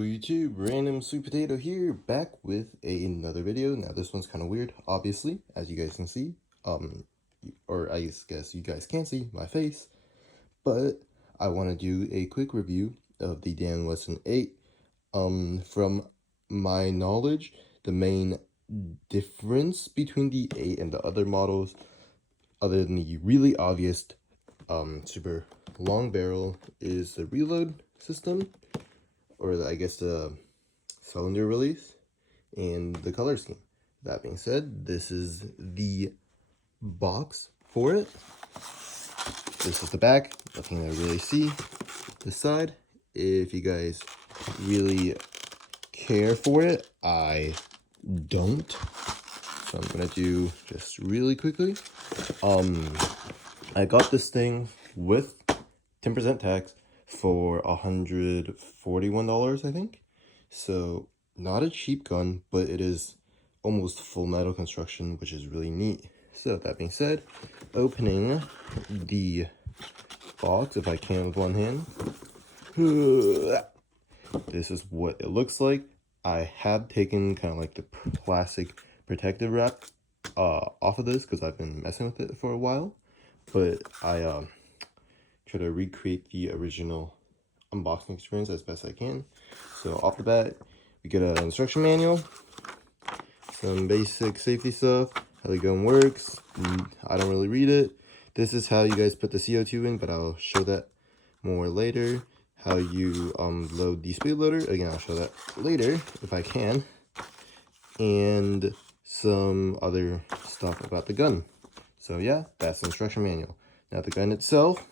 YouTube, random sweet potato here, back with another video. Now this one's kind of weird, obviously, as you guys can see, or I guess you guys can't see my face, but I want to do a quick review of the Wesson 8. From my knowledge, the main difference between the 8 and the other models, other than the really obvious super long barrel, is the reload system, or I guess the cylinder release, and the color scheme. That being said, this is the box for it. This is the back. Nothing to really see. This side, if you guys really care for it, I don't. So I'm gonna do just really quickly. I got this thing with 10% tax for $141, I think. So not a cheap gun, but it is almost full metal construction, which is really neat. So that being said, opening the box, if I can with one hand. This is what it looks like. I have taken kind of like the plastic protective wrap off of this because I've been messing with it for a while, but I try to recreate the original unboxing experience as best I can. So off the bat, we get an instruction manual, some basic safety stuff, how the gun works. I don't really read it. This is how you guys put the CO2 in, but I'll show that more later. How you load the speed loader, again, I'll show that later if I can. And some other stuff about the gun. So yeah, that's the instruction manual. Now the gun itself,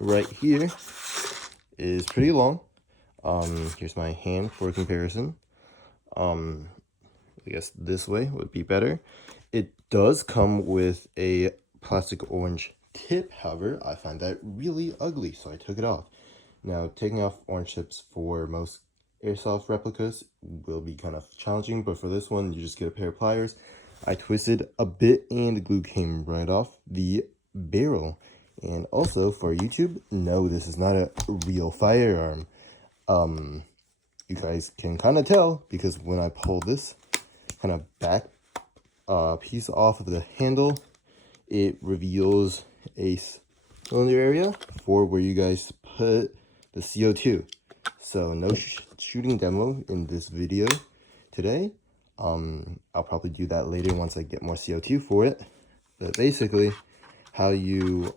right here, is pretty long. Here's my hand for comparison. I guess this way would be better. It does come with a plastic orange tip, however, I find that really ugly, so I took it off. Now, taking off orange tips for most airsoft replicas will be kind of challenging, but for this one, you just get a pair of pliers. I twisted a bit and the glue came right off the barrel. And also for YouTube, no, this is not a real firearm. You guys can kind of tell because when I pull this kind of back piece off of the handle, it reveals a cylinder area for where you guys put the CO2. So no shooting demo in this video today. I'll probably do that later once I get more CO2 for it. But basically, how you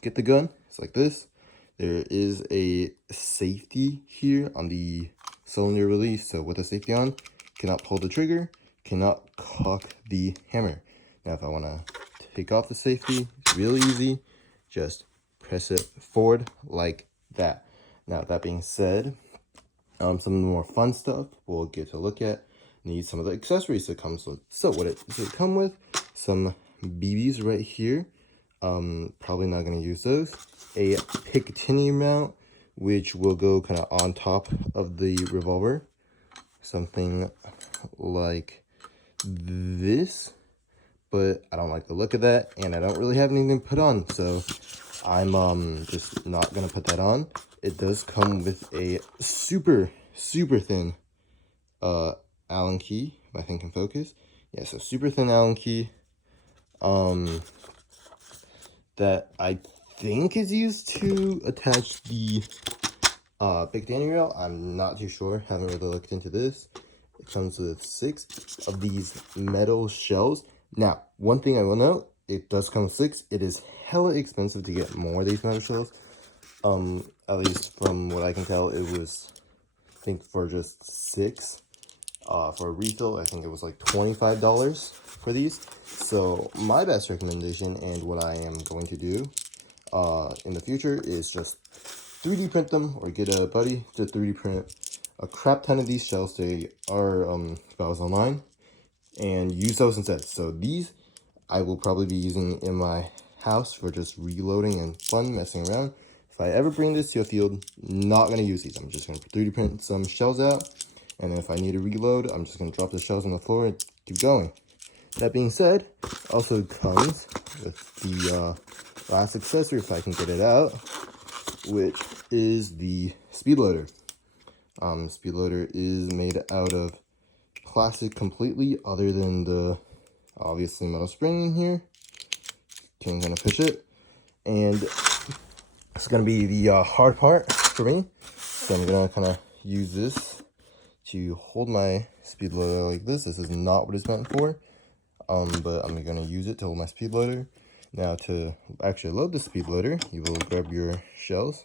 get the gun, it's like this. There is a safety here on the cylinder release. So with the safety on, cannot pull the trigger, cannot cock the hammer. Now if I want to take off the safety, it's really easy. Just press it forward like that. Now that being said, some of the more fun stuff we'll get to look at. Need some of the accessories that comes with. So what does it come with? Some BBs right here. Probably not going to use those. A Picatinny mount, which will go kind of on top of the revolver. Something like this. But I don't like the look of that, and I don't really have anything put on, so I'm just not gonna put that on. It does come with a super thin Allen key, if I think can focus. Yeah, so super thin Allen key that I think is used to attach the big Danny rail. I'm not too sure, haven't really looked into this. It comes with 6 of these metal shells. Now, one thing I will note, it does come with 6. It is hella expensive to get more of these metal shells. At least from what I can tell, it was, I think for just 6. For a refill, I think it was like $25 for these. So my best recommendation, and what I am going to do in the future, is just 3D print them, or get a buddy to 3D print a crap ton of these shells. They are browse online and use those instead. So these I will probably be using in my house for just reloading and fun messing around. If I ever bring this to a field, not going to use these. I'm just going to 3D print some shells out, and then if I need to reload, I'm just going to drop the shells on the floor and keep going. That being said, also comes with the last accessory, if I can get it out, which is the speed loader. Speed loader is made out of plastic completely, other than the obviously metal spring in here. Can kind of push it, and it's gonna be the hard part for me. So I'm gonna kind of use this to hold my speed loader like this. This is not what it's meant for, but I'm gonna use it to hold my speed loader. Now, to actually load the speed loader, you will grab your shells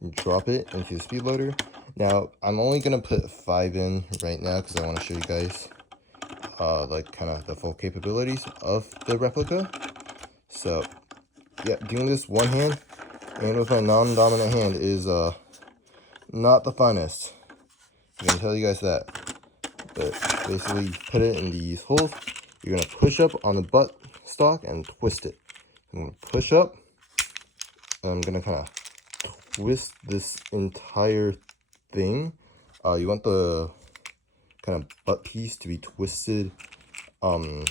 and drop it into the speed loader. Now, I'm only gonna put 5 in right now because I want to show you guys like kind of the full capabilities of the replica. So yeah, doing this one hand and with my non-dominant hand is not the finest. I'm gonna tell you guys that. But basically, put it in these holes. You're gonna push up on the butt stock and twist it. I'm gonna push up, and I'm gonna kind of twist this entire thing. You want the kind of butt piece to be twisted kind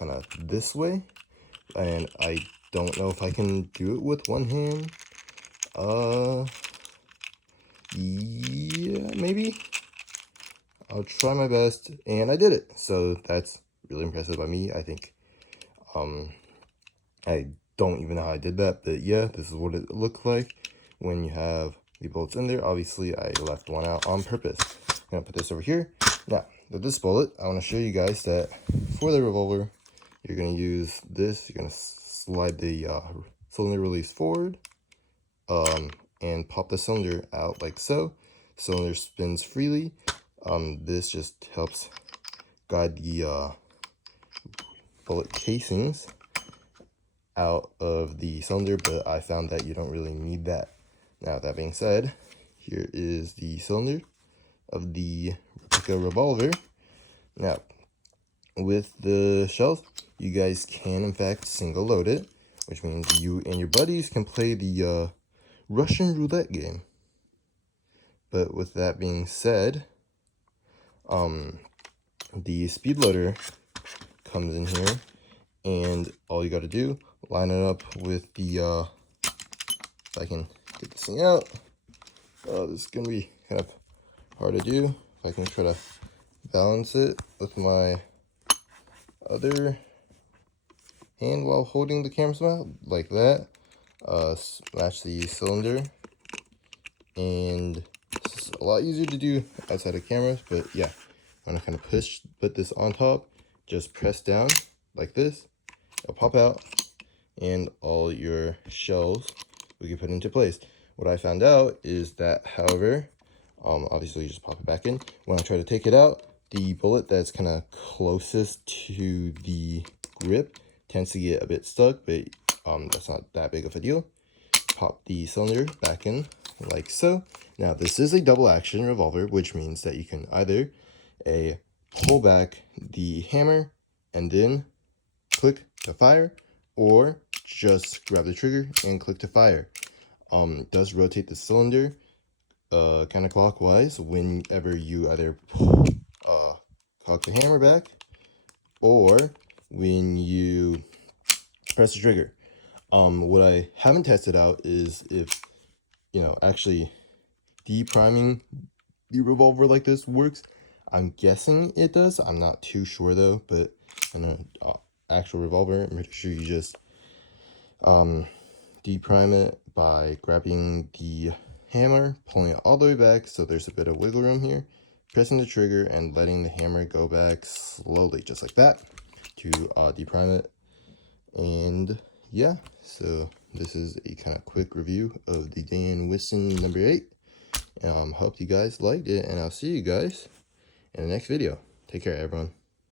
of this way, and I don't know if I can do it with one hand. Yeah, maybe. I'll try my best, and I did it. So that's really impressive by me, I think. I don't even know how I did that, but yeah, this is what it looked like when you have the bolts in there. Obviously, I left one out on purpose. I'm gonna put this over here. Now, with this bullet, I want to show you guys that for the revolver, you're gonna use this. You're gonna slide the cylinder release forward, and pop the cylinder out like so. Cylinder spins freely. This just helps guide the bullet casings out of the cylinder, but I found that you don't really need that. Now, that being said, here is the cylinder of the Replica Revolver. Now, with the shells, you guys can in fact single load it, which means you and your buddies can play the Russian roulette game. But with that being said, the speed loader comes in here, and all you got to do, line it up with the if I can get this thing out. This is gonna be kind of hard to do. If I can try to balance it with my other hand while holding the camera mount like that. Match the cylinder, and this is a lot easier to do outside of cameras, but yeah, I'm gonna kind of put this on top, just press down like this, it'll pop out, and all your shells we can put into place. What I found out is that, however, obviously you just pop it back in. When I try to take it out, the bullet that's kind of closest to the grip tends to get a bit stuck, but that's not that big of a deal. Pop the cylinder back in like so. Now, this is a double action revolver, which means that you can either pull back the hammer and then click to fire, or just grab the trigger and click to fire. It does rotate the cylinder counterclockwise whenever you either cock the hammer back or when you press the trigger. What I haven't tested out is if, actually depriming the revolver like this works. I'm guessing it does. I'm not too sure though, but in an actual revolver, I'm pretty sure you just deprime it by grabbing the hammer, pulling it all the way back so there's a bit of wiggle room here, pressing the trigger and letting the hammer go back slowly, just like that, to deprime it. And yeah, so this is a kind of quick review of the Wesson number 8. Hope you guys liked it, and I'll see you guys in the next video. Take care, everyone.